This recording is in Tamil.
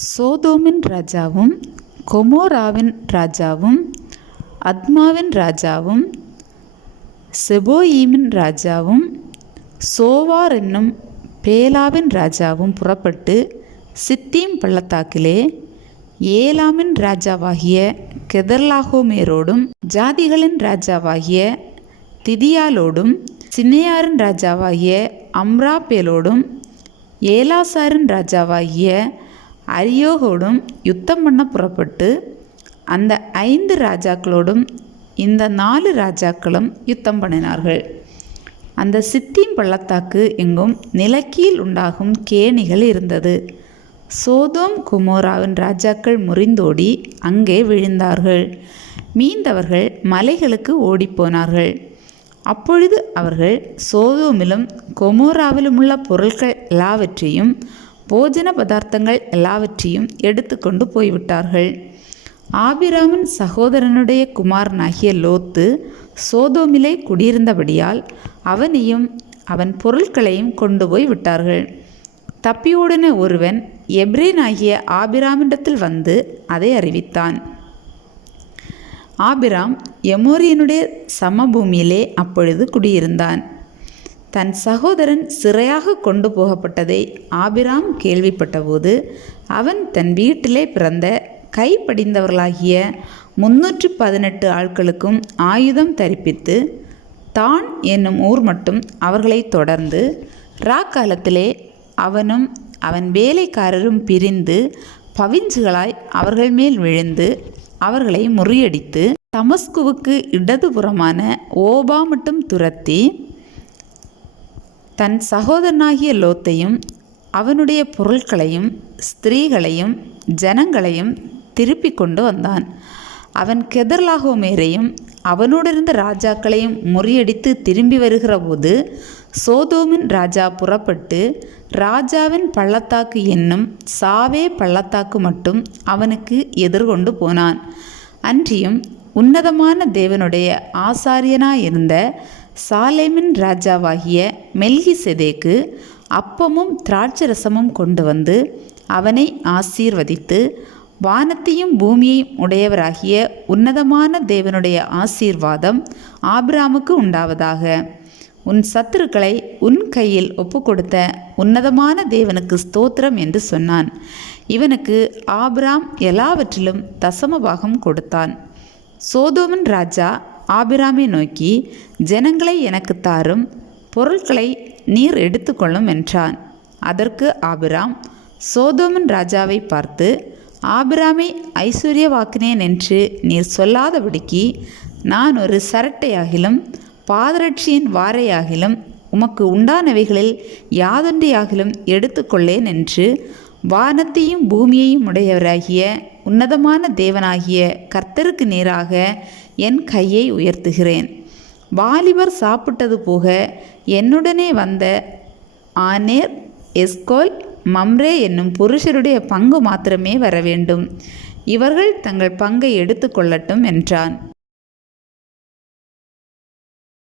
சோதோமின் ராஜாவும் கொமோராவின் ராஜாவும் அத்மாவின் ராஜாவும் செபோயீமின் ராஜாவும் சோவார் என்னும் பேலாவின் ராஜாவும் புறப்பட்டு சித்தீம் பள்ளத்தாக்கிலே ஏலாமின் ராஜாவாகிய கெதர்லாகோமேரோடும் ஜாதிகளின் ராஜாவாகிய திதியாலோடும் சின்னையாரின் ராஜாவாகிய அம்ராபேலோடும் ஏலாசாரின் ராஜாவாகிய அரியோகோடும் யுத்தம் பண்ண புறப்பட்டு அந்த ஐந்து ராஜாக்களோடும் இந்த நாலு ராஜாக்களும் யுத்தம் பண்ணினார்கள். அந்த சித்தீம் பள்ளத்தாக்கு எங்கும் நிலக்கீழ் உண்டாகும் கேணிகள் இருந்தது. சோதோம் குமோராவின் ராஜாக்கள் முறிந்தோடி அங்கே விழுந்தார்கள். மீந்தவர்கள் மலைகளுக்கு ஓடிப்போனார்கள். அப்பொழுது அவர்கள் சோதோமிலும் கொமோராவிலும் உள்ள பொருட்கள் எல்லாவற்றையும் போஜன பதார்த்தங்கள் எல்லாவற்றையும் எடுத்துக்கொண்டு போய்விட்டார்கள். ஆபிராமின் சகோதரனுடைய குமாரனாகிய லோத்து சோதோமிலே குடியிருந்தபடியால் அவனையும் அவன் பொருட்களையும் கொண்டு போய் விட்டார்கள். தப்பியோடின ஒருவன் எப்ரேனாகிய ஆபிராமிடத்தில் வந்து அதை அறிவித்தான். ஆபிராம் எமோரியனுடைய சமபூமியிலே அப்பொழுது குடியிருந்தான். தன் சகோதரன் சிறையாக கொண்டு போகப்பட்டதை ஆபிராம் கேள்விப்பட்டபோது அவன் தன் வீட்டிலே பிறந்த கைப்படிந்தவர்களாகிய முன்னூற்றி பதினெட்டு ஆட்களுக்கும் ஆயுதம் தரிப்பித்து தான் என்னும் ஊர் மட்டும் அவர்களை தொடர்ந்து ராக்காலத்திலே அவனும் அவன் வேலைக்காரரும் பிரிந்து பவிஞ்சுகளாய் அவர்கள் மேல் விழுந்து அவர்களை முறியடித்து தமஸ்குவுக்கு இடதுபுறமான ஓபா மட்டும் துரத்தி தன் சகோதரனாகிய லோத்தையும் அவனுடைய பொருட்களையும் ஸ்திரீகளையும் ஜனங்களையும் திருப்பி கொண்டு வந்தான். அவன் கெதர்லாகோமேரையும் அவனோடிருந்த ராஜாக்களையும் முறியடித்து திரும்பி வருகிற போது சோதோமின் ராஜா புறப்பட்டு ராஜாவின் பள்ளத்தாக்கு என்னும் சாவே பள்ளத்தாக்கு மட்டும் அவனுக்கு எதிர்கொண்டு போனான். அன்றியும் உன்னதமான தேவனுடைய ஆசாரியனாயிருந்த சாலேமின் ராஜாவாகிய மெல்கி செதேக்கு அப்பமும் திராட்சரசமும் கொண்டு வந்து அவனை ஆசீர்வதித்து வானத்தையும் பூமியையும் உடையவராகிய உன்னதமான தேவனுடைய ஆசீர்வாதம் ஆபிராமுக்கு உண்டாவதாக. உன் சத்துருக்களை உன் கையில் ஒப்புக்கொடுத்த உன்னதமான தேவனுக்கு ஸ்தோத்திரம் என்று சொன்னான். இவனுக்கு ஆபிராம் எல்லாவற்றிலும் தசமபாகம் கொடுத்தான். சோதோமன் ராஜா ஆபிராமை நோக்கி ஜனங்களை எனக்கு தாரும் பொருட்களை நீர் எடுத்துக்கொள்ளும் என்றான். அதற்கு ஆபிராம் சோதோமன் ராஜாவை பார்த்து ஆபிராமை ஐஸ்வர்யவாக்கினேன் என்று நீர் சொல்லாதபடிக்கு நான் ஒரு சரட்டையாகிலும் பாதரட்சியின் வாரையாகிலும் உமக்கு உண்டானவைகளில் யாதொன்றையாகிலும் எடுத்துக்கொள்ளேன் என்று வானத்தையும் பூமியையும் உடையவராகிய உன்னதமான தேவனாகிய கர்த்தருக்கு நேராக என் கையை உயர்த்துகிறேன். வாலிபர் சாப்பிட்டது போக என்னுடனே வந்த ஆனேர் எஸ்கோல் மம்ரே என்னும் புருஷருடைய பங்கு மாத்திரமே வர வேண்டும். இவர்கள் தங்கள் பங்கை எடுத்துக்கொள்ளட்டும் என்றான்.